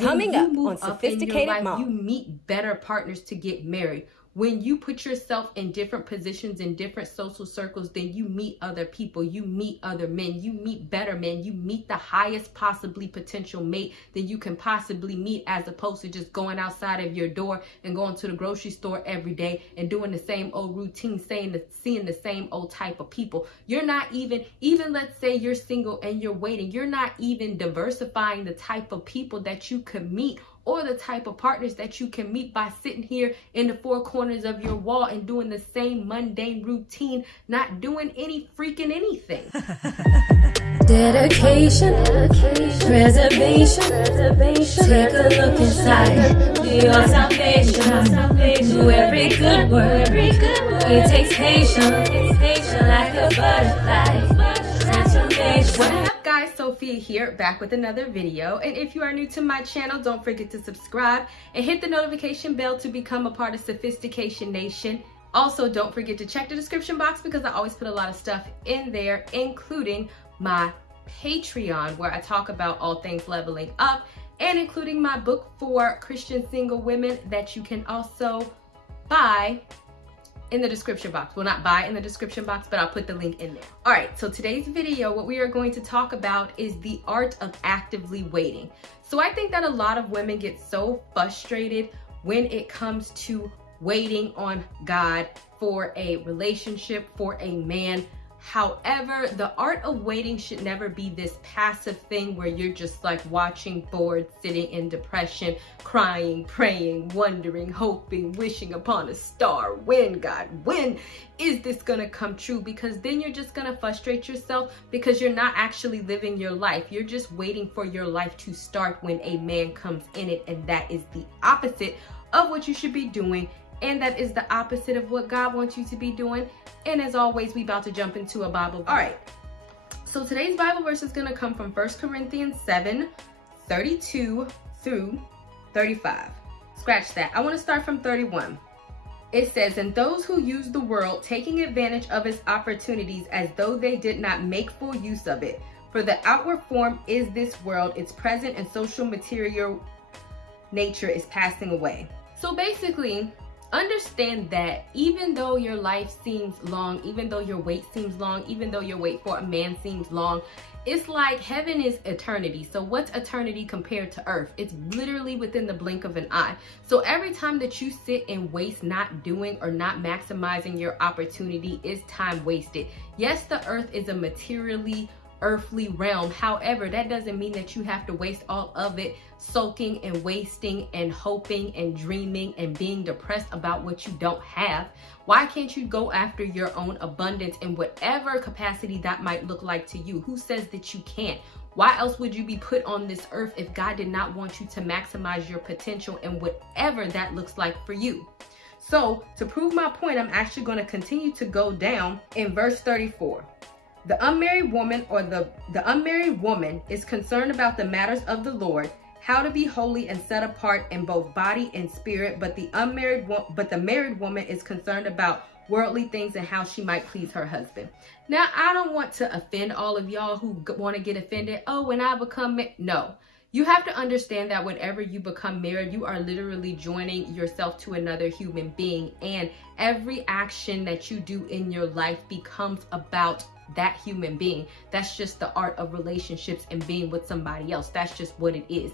Coming up on Sophisticated Mom. You meet better partners to get married. When you put yourself in different positions in different social circles, then you meet other people, you meet other men, you meet better men, you meet the highest possibly potential mate that you can possibly meet, as opposed to just going outside of your door and going to the grocery store every day and doing the same old routine, seeing the same old type of people. You're not even let's say you're single and you're waiting, you're not even diversifying the type of people that you could meet or the type of partners that you can meet by sitting here in the four corners of your wall and doing the same mundane routine, not doing any freaking anything. Dedication, preservation, take a look inside your salvation. Do every good work, it takes patience, like a butterfly, transformation. What's up guys, Sophia here, back with another video. And if you are new to my channel, don't forget to subscribe and hit the notification bell to become a part of Sophistication Nation. Also, don't forget to check the description box because I always put a lot of stuff in there, including my Patreon, where I talk about all things leveling up, and including my book for Christian single women that you can also buy in the description box. Well, not buy in the description box, but I'll put the link in there. All right, so today's video, what we are going to talk about is the art of actively waiting. So I think that a lot of women get so frustrated when it comes to waiting on God for a relationship, for a man. However, the art of waiting should never be this passive thing where you're just like watching, bored, sitting in depression, crying, praying, wondering, hoping, wishing upon a star. When, God, when is this gonna come true? Because then you're just gonna frustrate yourself because you're not actually living your life. You're just waiting for your life to start when a man comes in it, and that is the opposite of what you should be doing. And that is the opposite of what God wants you to be doing. And as always, we about to jump into a Bible verse. All right, so today's Bible verse is gonna come from 1 Corinthians 7:32 through 35. Scratch that. I wanna start from 31. It says, "And those who use the world, taking advantage of its opportunities as though they did not make full use of it. For the outward form is this world, its present and social material nature is passing away." So basically, understand that even though your life seems long, even though your wait seems long, even though your wait for a man seems long, it's like heaven is eternity. So what's eternity compared to earth? It's literally within the blink of an eye. So every time that you sit and waste not doing or not maximizing your opportunity is time wasted. Yes, the earth is a materially earthly realm. However, that doesn't mean that you have to waste all of it soaking and wasting and hoping and dreaming and being depressed about what you don't have. Why can't you go after your own abundance in whatever capacity that might look like to you? Who says that you can't? Why else would you be put on this earth if God did not want you to maximize your potential and whatever that looks like for you? So to prove my point, I'm actually going to continue to go down in verse 34. The unmarried woman or the unmarried woman is concerned about the matters of the Lord, how to be holy and set apart in both body and spirit, but the married woman is concerned about worldly things and how she might please her husband. Now, I don't want to offend all of y'all who want to get offended. Oh, when I become no. You have to understand that whenever you become married, you are literally joining yourself to another human being, and every action that you do in your life becomes about that human being. That's just the art of relationships and being with somebody else. That's just what it is.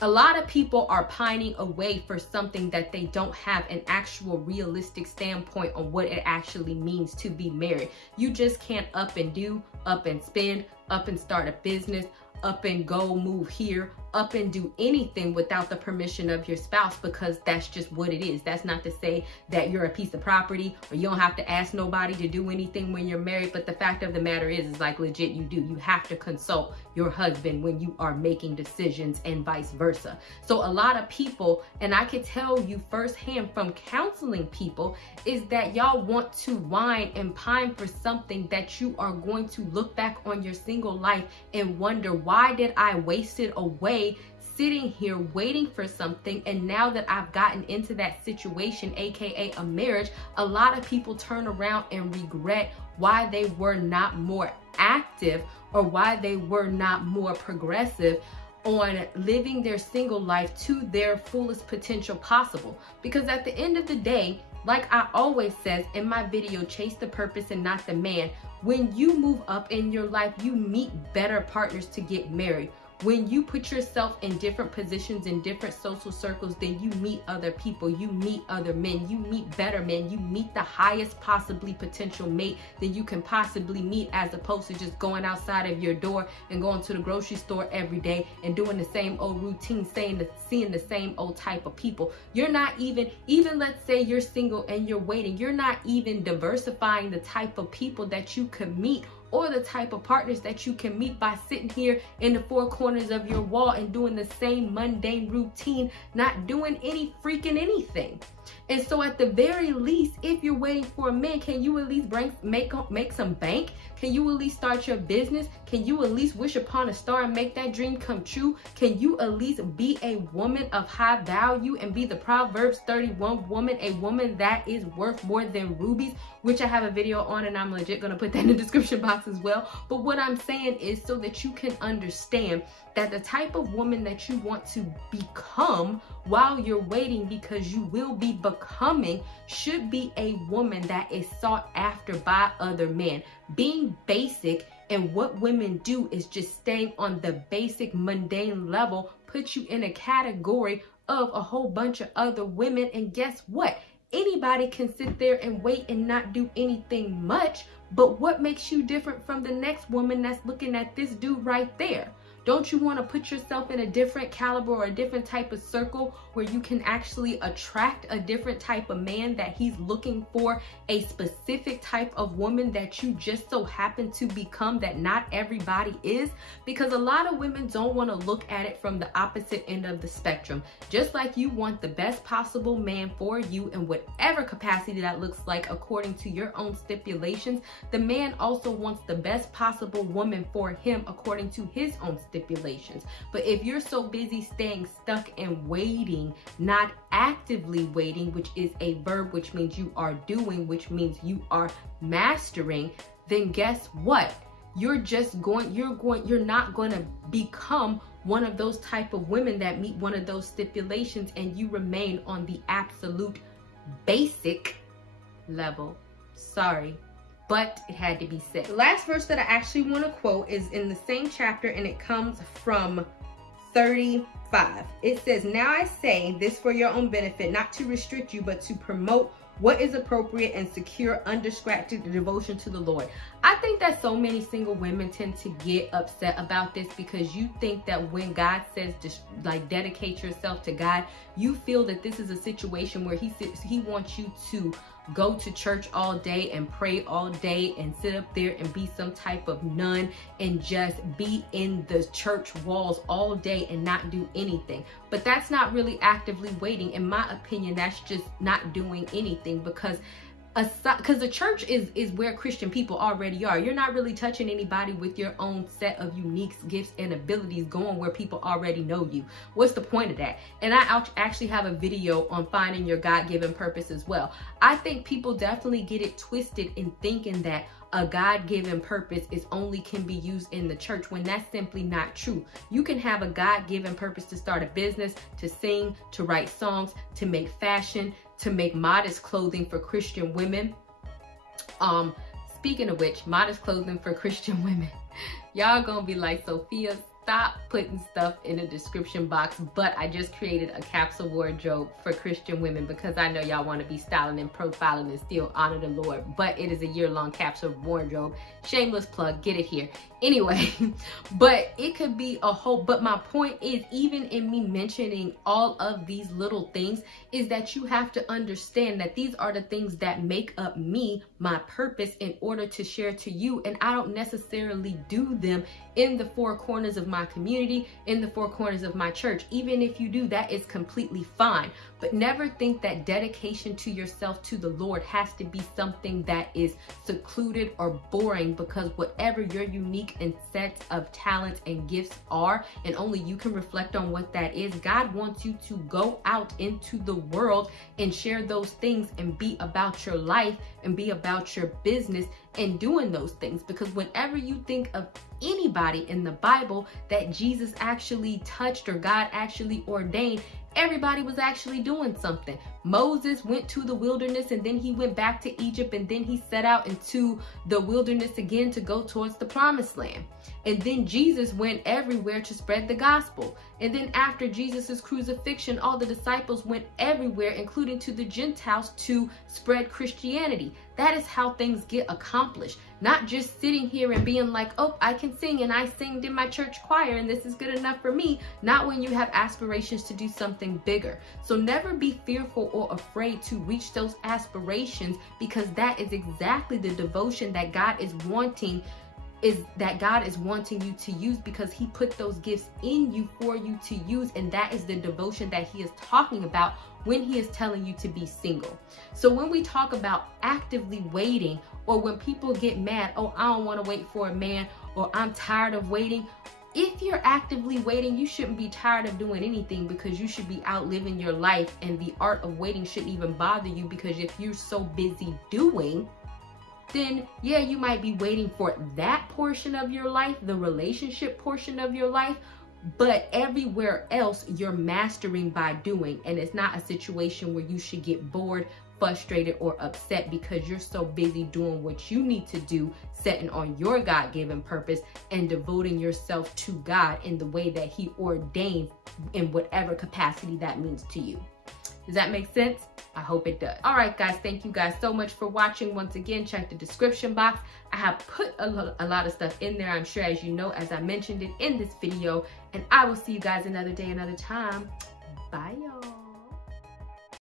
A lot of people are pining away for something that they don't have an actual realistic standpoint on what it actually means to be married. You just can't up and do, up and spend, up and start a business, up and go move here, up and do anything without the permission of your spouse, because that's just what it is. That's not to say that you're a piece of property or you don't have to ask nobody to do anything when you're married, but the fact of the matter is like legit you do. You have to consult your husband when you are making decisions and vice versa. So a lot of people, and I can tell you firsthand from counseling people, is that y'all want to whine and pine for something that you are going to look back on your single life and wonder, why did I waste it away sitting here waiting for something? And now that I've gotten into that situation, aka a marriage, a lot of people turn around and regret why they were not more active or why they were not more progressive on living their single life to their fullest potential possible. Because at the end of the day, like I always says in my video, Chase the Purpose and Not the Man, when you move up in your life, you meet better partners to get married. When you put yourself in different positions in different social circles, then you meet other people, you meet other men, you meet better men, you meet the highest possibly potential mate that you can possibly meet, as opposed to just going outside of your door and going to the grocery store every day and doing the same old routine, seeing the same old type of people. You're not even let's say you're single and you're waiting, you're not even diversifying the type of people that you could meet or the type of partners that you can meet by sitting here in the four corners of your wall and doing the same mundane routine, not doing any freaking anything. And so at the very least, if you're waiting for a man, can you at least make some bank? Can you at least start your business? Can you at least wish upon a star and make that dream come true? Can you at least be a woman of high value and be the Proverbs 31 woman, a woman that is worth more than rubies, which I have a video on and I'm legit gonna put that in the description box as well. But what I'm saying is so that you can understand that the type of woman that you want to become while you're waiting, because you will be becoming, should be a woman that is sought after by other men. Being basic, and what women do is just staying on the basic mundane level, put you in a category of a whole bunch of other women. And guess what? Anybody can sit there and wait and not do anything much, but what makes you different from the next woman that's looking at this dude right there? Don't you want to put yourself in a different caliber or a different type of circle where you can actually attract a different type of man, that he's looking for a specific type of woman that you just so happen to become, that not everybody is? Because a lot of women don't want to look at it from the opposite end of the spectrum. Just like you want the best possible man for you in whatever capacity that looks like according to your own stipulations, the man also wants the best possible woman for him according to his own stipulations. But if you're so busy staying stuck and waiting, not actively waiting, which is a verb, which means you are doing, which means you are mastering, then guess what? You're not going to become one of those type of women that meet one of those stipulations, and you remain on the absolute basic level. Sorry, but it had to be said. The last verse that I actually want to quote is in the same chapter, and it comes from 35. It says, "Now I say this for your own benefit, not to restrict you, but to promote what is appropriate and secure undistracted devotion to the Lord." I think that so many single women tend to get upset about this, because you think that when God says just like dedicate yourself to God, you feel that this is a situation where he wants you to go to church all day and pray all day and sit up there and be some type of nun and just be in the church walls all day and not do anything. But that's not really actively waiting. In my opinion, that's just not doing anything, because the church is where Christian people already are. You're not really touching anybody with your own set of unique gifts and abilities, going where people already know you. What's the point of that? And I actually have a video on finding your God-given purpose as well. I think people definitely get it twisted in thinking that a God-given purpose can be used in the church, when that's simply not true. You can have a God-given purpose to start a business, to sing, to write songs, to make fashion, to make modest clothing for Christian women. Speaking of which, modest clothing for Christian women. Y'all gonna be like, Sophia, stop putting stuff in the description box. But I just created a capsule wardrobe for Christian women, because I know y'all want to be styling and profiling and still honor the Lord. But it is a year-long capsule wardrobe. Shameless plug, get it here. Anyway, but it could be a whole, but my point is, even in me mentioning all of these little things, is that you have to understand that these are the things that make up me, my purpose, in order to share to you. And I don't necessarily do them in the four corners of my community, in the four corners of my church. Even if you do, that is completely fine. But never think that dedication to yourself to the Lord has to be something that is secluded or boring, because whatever your unique and set of talents and gifts are, and only you can reflect on what that is, God wants you to go out into the world and share those things and be about your life and be about your business and doing those things. Because whenever you think of any anybody in the Bible that Jesus actually touched or God actually ordained. Everybody was actually doing something. Moses went to the wilderness and then he went back to Egypt and then he set out into the wilderness again to go towards the promised land. And then Jesus went everywhere to spread the gospel. And then after Jesus's crucifixion, all the disciples went everywhere, including to the Gentiles, to spread Christianity. That is how things get accomplished. Not just sitting here and being like, oh, I can sing and I sing in my church choir and this is good enough for me. Not when you have aspirations to do something bigger. So never be fearful or afraid to reach those aspirations, because that is exactly the devotion that God is wanting you to use, because he put those gifts in you for you to use. And that is the devotion that he is talking about when he is telling you to be single. So when we talk about actively waiting, or when people get mad, oh, I don't want to wait for a man, or I'm tired of waiting. If you're actively waiting, you shouldn't be tired of doing anything, because you should be out living your life, and the art of waiting shouldn't even bother you, because if you're so busy doing, then yeah, you might be waiting for that portion of your life, the relationship portion of your life, but everywhere else you're mastering by doing. And it's not a situation where you should get bored, frustrated, or upset because you're so busy doing what you need to do, setting on your God-given purpose and devoting yourself to God in the way that he ordained, in whatever capacity that means to you. Does that make sense? I hope it does. All right, guys, thank you guys so much for watching. Once again, check the description box. I have put a lot of stuff in there, I'm sure, as you know, as I mentioned it in this video. And I will see you guys another day, another time. Bye, y'all.